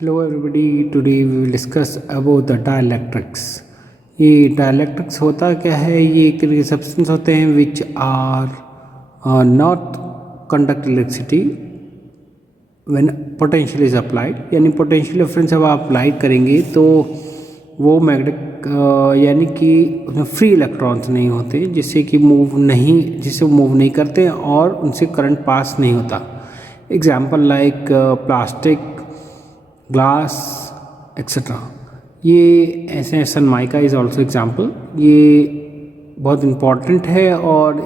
Hello everybody, today we will discuss about the dielectrics. ये dielectrics होता क्या है? ये एक तरह के substance होते हैं which are not conduct electricity when potential is applied. यानी potential difference जब आप अप्लाई करेंगे तो वो मैग्नेटिक यानी कि उसमें फ्री इलेक्ट्रॉन्स नहीं होते जिससे मूव नहीं करते और उनसे करंट पास नहीं होता. Example like plastic, glass etcetera. ये ऐसे सनमाइका इज़ ऑल्सो एग्जाम्पल. ये बहुत इम्पॉर्टेंट है और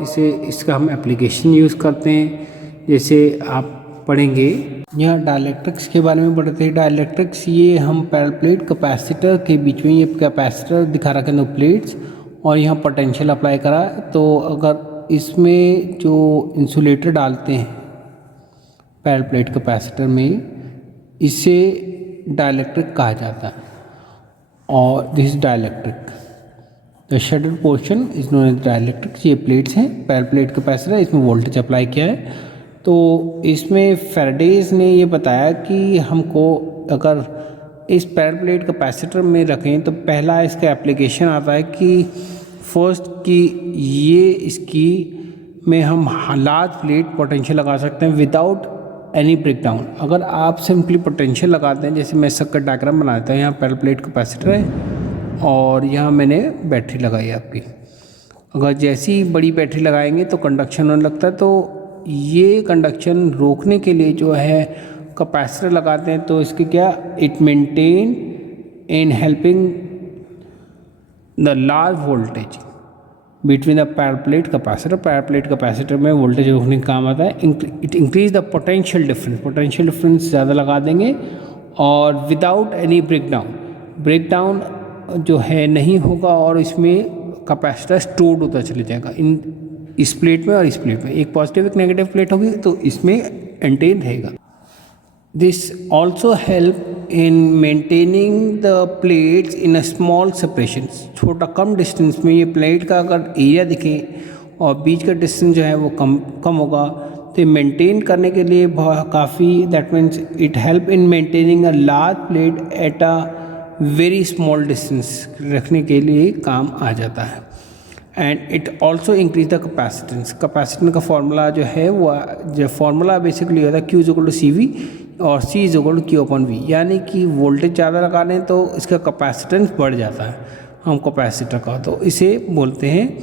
इसका हम एप्लीकेशन यूज़ करते हैं. जैसे आप पढ़ेंगे यहाँ डाइलेक्ट्रिक्स के बारे में पढ़ते हैं. डाइलेक्ट्रिक्स ये हम पैरेलल प्लेट कैपेसिटर के बीच में ये कैपेसिटर दिखा रखे हैं, 2 प्लेट्स, और यहाँ पोटेंशियल अप्लाई करा. तो अगर इसमें जो इंसुलेटर डालते हैं पैरेलल प्लेट कैपेसिटर में, इसे डाइलेक्ट्रिक कहा जाता है. और this dielectric, the shaded portion is known as dielectric. ये प्लेट्स हैं, पैरेलल प्लेट कैपेसिटर, इसमें वोल्टेज अप्लाई किया है. तो इसमें फैराडेज ने ये बताया कि हमको अगर इस पैरेलल प्लेट कैपेसिटर में रखें तो पहला इसका एप्लीकेशन आता है कि फर्स्ट कि ये इसकी में हम लार्ज प्लेट पोटेंशियल लगा सकते हैं विदाउट एनी ब्रेकडाउन. अगर आप सिंपली पोटेंशियल लगाते हैं, जैसे मैं सर्किट डायग्राम बनाता हूँ, यहाँ पैरेलल प्लेट कैपेसिटर है और यहाँ मैंने बैटरी लगाई आपकी. अगर जैसी बड़ी बैटरी लगाएंगे तो कंडक्शन होने लगता है. तो ये कंडक्शन रोकने के लिए जो है कैपेसिटर लगाते हैं. तो इसके क्या, it maintain in helping the large voltage between the parallel plate capacitor. Parallel plate capacitor में वोल्टेज रोकने का काम आता है. It increase the potential difference. Potential difference ज़्यादा लगा देंगे और विदाउट एनी ब्रेकडाउन जो है नहीं होगा और इसमें कैपेसिटर स्टोर्ड होता चले जाएगा इन इस प्लेट में और इस प्लेट में. एक पॉजिटिव एक नेगेटिव प्लेट होगी तो इसमें एंटेन रहेगा. This also help in maintaining the plates in a small separations. छोटा कम डिस्टेंस में ये प्लेट का अगर एरिया दिखे और बीच का डिस्टेंस जो है वो कम होगा तो मेंटेन करने के लिए काफ़ी, that means it help in maintaining a large plate at a very small distance रखने के लिए काम आ जाता है. And it also increase the capacitance. Capacitance का फॉर्मूला जो है वो फॉर्मूला बेसिकली होता है Q=CV और C=Q/V. यानी कि वोल्टेज ज़्यादा लगा लें तो इसका कैपेसिटेंस बढ़ जाता है हम कैपेसिटर का. तो इसे बोलते हैं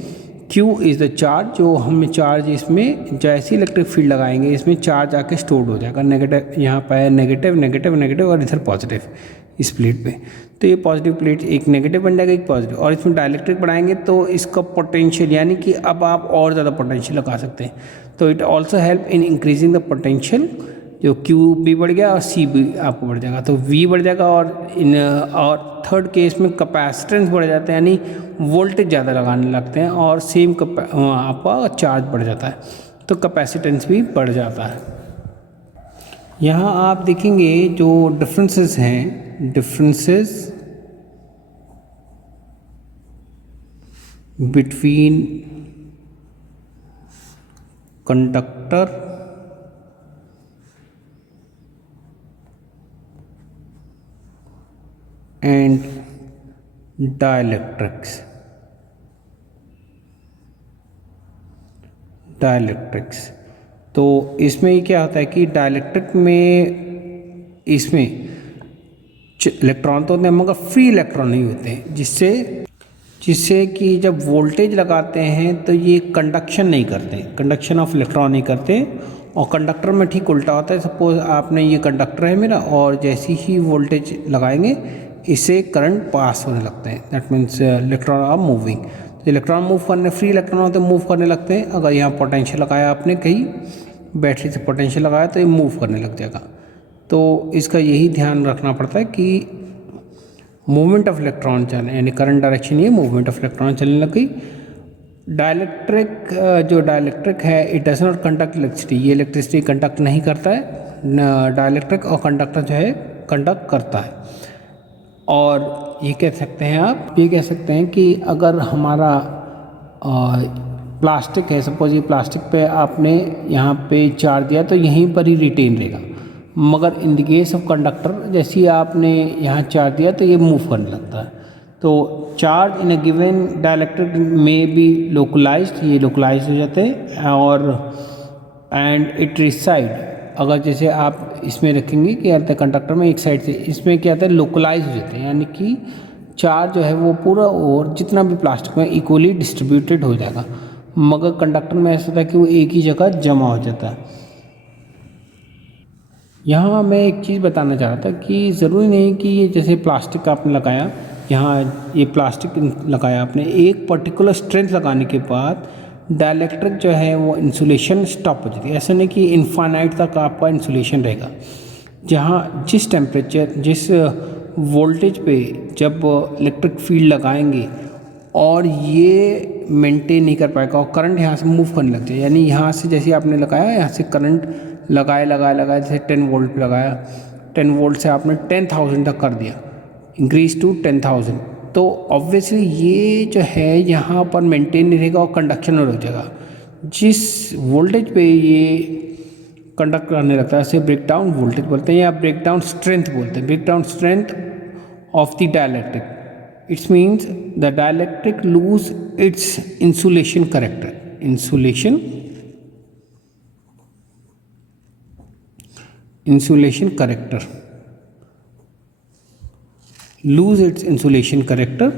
Q इज़ द चार्ज. जो हमें चार्ज इसमें जैसी इलेक्ट्रिक फील्ड लगाएंगे इसमें चार्ज आके स्टोर्ड हो जाएगा. नेगेटिव यहाँ पर नेगेटिव और इधर पॉजिटिव इस प्लेट पे. तो ये पॉजिटिव प्लेट एक नेगेटिव बन जाएगा, एक पॉजिटिव. और इसमें डाइलेक्ट्रिक बढ़ाएंगे तो इसका पोटेंशियल यानी कि अब आप और ज़्यादा पोटेंशियल लगा सकते हैं. तो it also help in increasing the potential. जो Q भी बढ़ गया और C भी आपको बढ़ जाएगा तो V बढ़ जाएगा. और थर्ड केस में कैपेसिटेंस बढ़ जाते हैं यानी वोल्टेज ज़्यादा लगाने लगते हैं और सेम आपका चार्ज बढ़ जाता है तो कैपेसिटेंस भी बढ़ जाता है. यहाँ आप देखेंगे जो डिफरेंसेस हैं, बिटवीन कंडक्टर एंड डाइलेक्ट्रिक्स. तो इसमें क्या होता है कि डाइलेक्ट्रिक में इसमें इलेक्ट्रॉन तो होते हैं मगर फ्री इलेक्ट्रॉन नहीं होते हैं, जिससे कि जब वोल्टेज लगाते हैं तो ये कंडक्शन नहीं करते, कंडक्शन ऑफ इलेक्ट्रॉन नहीं करते. और कंडक्टर में ठीक उल्टा होता है. सपोज आपने ये कंडक्टर है मेरा और जैसे ही वोल्टेज लगाएंगे इससे करंट पास होने लगते हैं. That means electron are moving. तो इलेक्ट्रॉन मूव करने, फ्री इलेक्ट्रॉन होते हैं, मूव करने लगते हैं. अगर यहाँ पोटेंशियल लगाया आपने, कहीं बैटरी से पोटेंशियल लगाया तो ये मूव करने लग जाएगा. तो इसका यही ध्यान रखना पड़ता है कि मूवमेंट ऑफ इलेक्ट्रॉन चलने, यानी करंट डायरेक्शन ये मूवमेंट ऑफ इलेक्ट्रॉन चलने लग गई. डाइलेक्ट्रिक है, it does not conduct electricity. ये इलेक्ट्रिसिटी कंडक्ट नहीं करता है डाइलेक्ट्रिक, और कंडक्टर जो है कंडक्ट करता है. और ये कह सकते हैं कि अगर हमारा प्लास्टिक है, सपोज ये प्लास्टिक पे आपने यहाँ पे चार्ज दिया तो यहीं पर ही रिटेन रहेगा. मगर in the case of conductor जैसे ही आपने यहाँ चार्ज दिया तो ये मूव करने लगता है। तो charge in a given dielectric में बी लोकलाइज्ड, ये लोकलाइज हो जाते हैं और एंड इट रिसाइड, अगर जैसे आप इसमें रखेंगे कि यार कंडक्टर में एक साइड से, इसमें क्या होता है लोकलाइज हो जाते हैं, यानी कि चार्ज जो है वो पूरा और जितना भी प्लास्टिक में इक्वली डिस्ट्रीब्यूटेड हो जाएगा। मगर कंडक्टर में ऐसा होता है कि वो एक ही जगह जमा हो जाता है। यहाँ मैं एक चीज़ बताना चाह रहा था कि ज़रूरी नहीं कि ये जैसे प्लास्टिक आपने लगाया, यहाँ ये प्लास्टिक लगाया आपने, एक पर्टिकुलर स्ट्रेंथ लगाने के बाद डाइलेक्ट्रिक जो है वो इंसुलेशन स्टॉप हो जाती है। ऐसा नहीं कि इनफाइनाइट तक आपका इंसुलेशन रहेगा। जहाँ जिस टेम्परेचर, जिस वोल्टेज पे जब इलेक्ट्रिक फील्ड लगाएंगे और ये मेंटेन नहीं कर पाएगा और करंट यहाँ से मूव करने लग जाए, यानी यहाँ से जैसे आपने लगाया, यहाँ से करंट लगाया जैसे 10 वोल्ट पे लगाया, 10 वोल्ट से आपने 10,000 तक कर दिया, इंक्रीज टू 10,000, तो ऑब्वियसली ये जो है यहाँ पर मेंटेन नहीं रहेगा और कंडक्शन हो जाएगा। जिस वोल्टेज पे ये कंडक्ट करने लगता है, इसे ब्रेक डाउन वोल्टेज बोलते हैं या ब्रेक डाउन स्ट्रेंथ बोलते हैं, breakdown strength of the dielectric. It's means the dielectric lose its insulation character, insulation character, lose its insulation character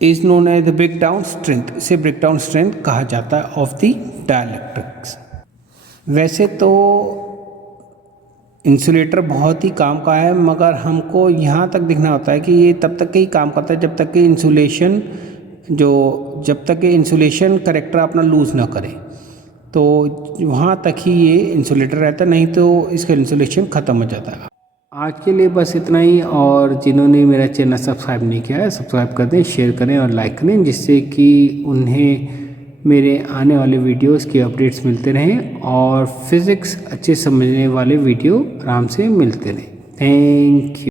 is known as the breakdown strength, इसे breakdown strength कहा जाता है of the dielectrics। वैसे तो insulator बहुत ही काम का है, मगर हमको यहाँ तक देखना होता है कि ये तब तक ही काम करता है जब तक कि इंसुलेशन करेक्टर अपना लूज़ ना करे, तो वहाँ तक ही ये इंसुलेटर रहता है, नहीं तो इसका इंसुलेशन ख़त्म हो जाता है। आज के लिए बस इतना ही, और जिन्होंने मेरा चैनल सब्सक्राइब नहीं किया है सब्सक्राइब कर दें, शेयर करें और लाइक करें, जिससे कि उन्हें मेरे आने वाले वीडियोस के अपडेट्स मिलते रहें और फिज़िक्स अच्छे समझने वाले वीडियो आराम से मिलते रहें। Thank you.